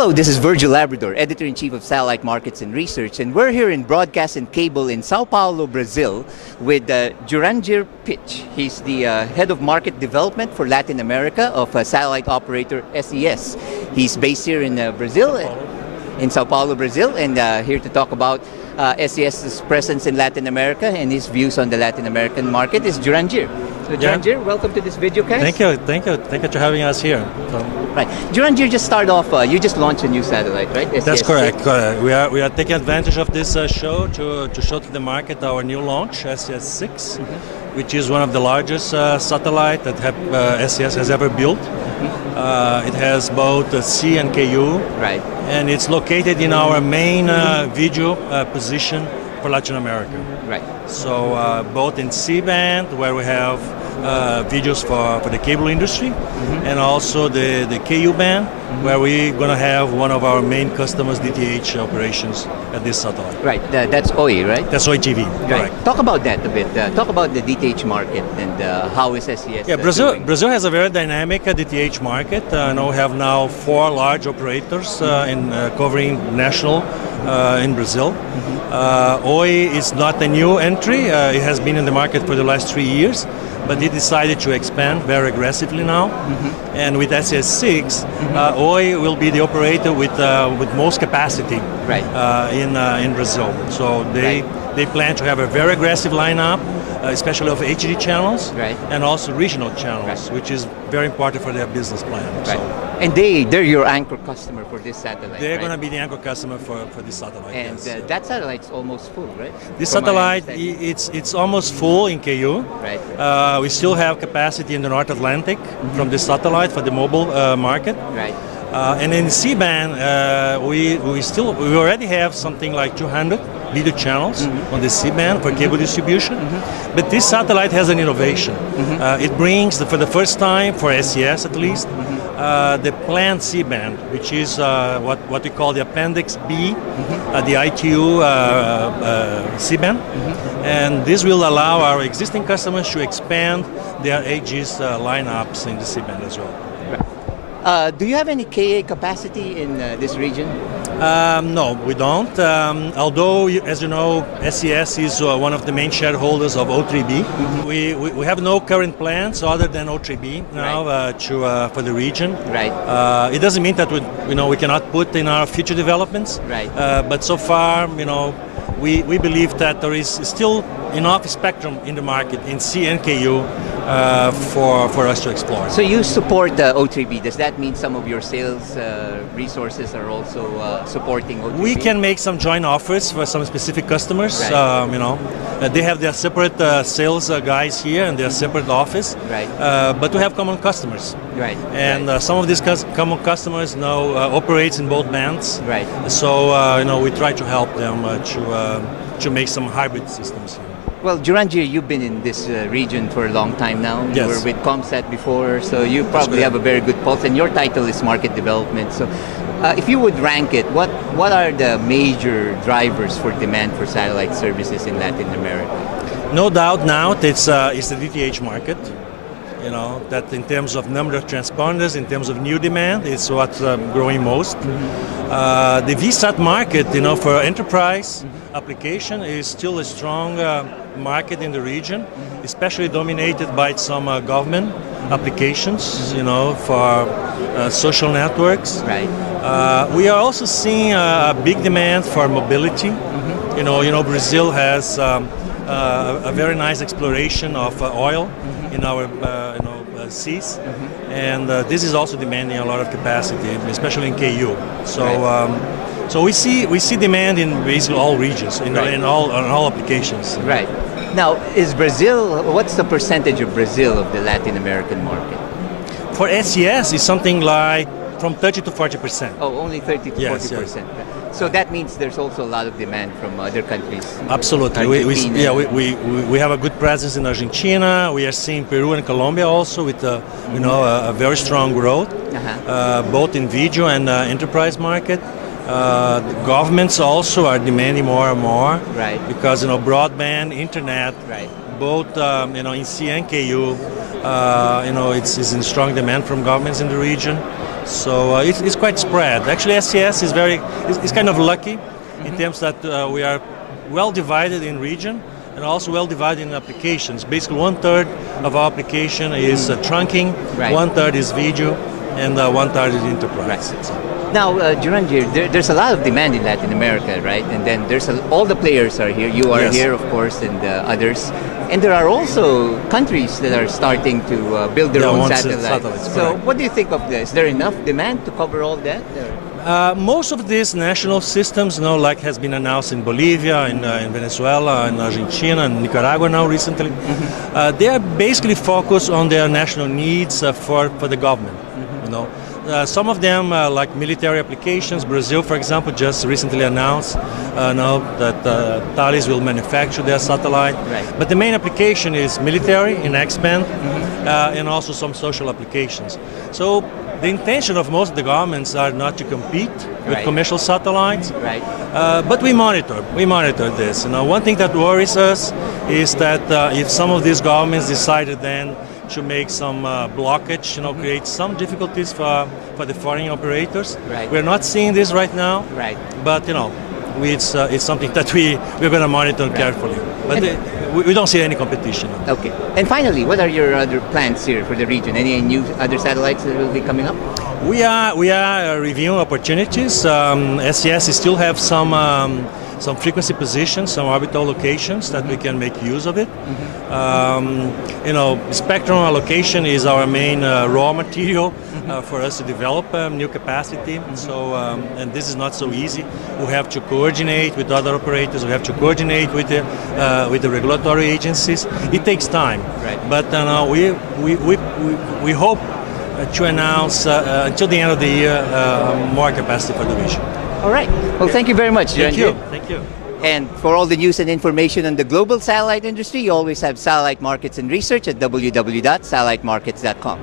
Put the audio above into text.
Hello, this is Virgil Labrador, Editor-in-Chief of Satellite Markets and Research, and we're here in Broadcast and Cable in Sao Paulo, Brazil, with Jurandir Pitsch. He's the Head of Market Development for Latin America of satellite operator SES. He's based here in Brazil, in Sao Paulo, Brazil, and here to talk about SES's presence in Latin America and his views on the Latin American market is Jurandir. So Jurandir, welcome to this video cast. Thank you for having us here. Right, Jurandir, just start off. You just launched a new satellite, right? SES That's correct. We are taking advantage of this show to show to the market our new launch, SES6, which is one of the largest satellite that SES has ever built. It has both C and KU, right, and it's located in our main video position for Latin America. Right. So both in C-band, where we have videos for the cable industry, and also the KU band, where we're going to have one of our main customers, DTH operations at this satellite. Right, that's OI, right? That's OI TV, correct. Right. Talk about that a bit. Talk about the DTH market and how is SES Brazil has a very dynamic DTH market. We have now 4 large operators covering national in Brazil. OI is not a new entry. It has been in the market for the last 3 years, but it decided to expand very aggressively now. And with SES6, OI will be the operator with most capacity, right, in Brazil. So they plan to have a very aggressive lineup, especially of HD channels, right, and also regional channels, right, which is very important for their business plan. Right. So. And they're your anchor customer for this satellite. They're right? going to be the anchor customer for this satellite. And yes. that satellite's almost full, right? This satellite, it's almost full in KU. Right. We still have capacity in the North Atlantic from this satellite for the mobile market. Right. And in C-band, we already have something like 200 video channels on the C-band for cable distribution. But this satellite has an innovation. It brings, for the first time, for SES at least, the planned C-band, which is what we call the Appendix B, the ITU C-band. And this will allow our existing customers to expand their AG's lineups in the C-band as well. Do you have any KA capacity in this region? No, we don't. Although, as you know, SES is one of the main shareholders of O3B. We have no current plans other than O3B now, right, for the region. Right. It doesn't mean that we cannot put in our future developments. Right. But so far, we believe that there is still enough spectrum in the market in C and KU for us to explore. So you support O3B. Does that mean some of your sales resources are also supporting O3B? We can make some joint offers for some specific customers. Right. They have their separate sales guys here and their separate office. Right. But we have common customers. Right. And some of these common customers now operates in both bands. Right. So we try to help them to make some hybrid systems here. Well, Jurandir, you've been in this region for a long time now. Yes. You were with Comsat before, so you probably have a very good pulse, and your title is Market Development. So if you would rank it, what are the major drivers for demand for satellite services in Latin America? No doubt now it's the DTH market. That in terms of number of transponders, in terms of new demand, it's what's growing most. The VSAT market, for enterprise application is still a strong market in the region, especially dominated by some government applications, for social networks. Right. We are also seeing a big demand for mobility. Brazil has a very nice exploration of oil in our seas, and this is also demanding a lot of capacity, especially in KU. So, right, so we see demand in basically all regions, in all applications. Right. Now, is Brazil? What's the percentage of Brazil of the Latin American market? For SES, it's something like from 30 to 40%. Oh, only 30 to 40%. Yes. So that means there's also a lot of demand from other countries. Absolutely. We have a good presence in Argentina. We are seeing Peru and Colombia also with a very strong growth, both in video and enterprise market. The governments also are demanding more and more, right? Because broadband, internet, right, both in C and KU, it's in strong demand from governments in the region. So it's quite spread. Actually, SES is kind of lucky in terms that we are well divided in region and also well divided in applications. Basically, 1/3 of our application is trunking, Right. 1/3 is video, and 1/3 is enterprise. Now, Jurandir, there's a lot of demand in Latin America, right? And then all the players are here. You are Yes. here, of course, and others. And there are also countries that are starting to build their Yeah, own want satellites. So, correct. what do you think of this? Is there enough demand to cover all that? Most of these national systems, like has been announced in Bolivia, in Venezuela, in Argentina, and Nicaragua now recently, they are basically focused on their national needs for the government. Some of them, like military applications, Brazil, for example, just recently announced now that Thales will manufacture their satellite. Right. But the main application is military in X-band, and also some social applications. So the intention of most of the governments are not to compete with Right. commercial satellites. Right. But we monitor this. One thing that worries us is that if some of these governments decided then to make some blockage, create some difficulties for the foreign operators. Right. We're not seeing this right now. Right. But it's something that we're going to monitor carefully. But we don't see any competition. Okay. And finally, what are your other plans here for the region? Any new other satellites that will be coming up? We are reviewing opportunities. SES still have some frequency positions, some orbital locations that we can make use of it. Spectrum allocation is our main raw material for us to develop new capacity. So, and this is not so easy. We have to coordinate with other operators. We have to coordinate with the regulatory agencies. It takes time. Right. But we hope to announce until the end of the year more capacity for the region. All right. Well, thank you very much, Thank you. Jurandir. Thank you. And for all the news and information on the global satellite industry, you always have Satellite Markets and Research at www.satellitemarkets.com.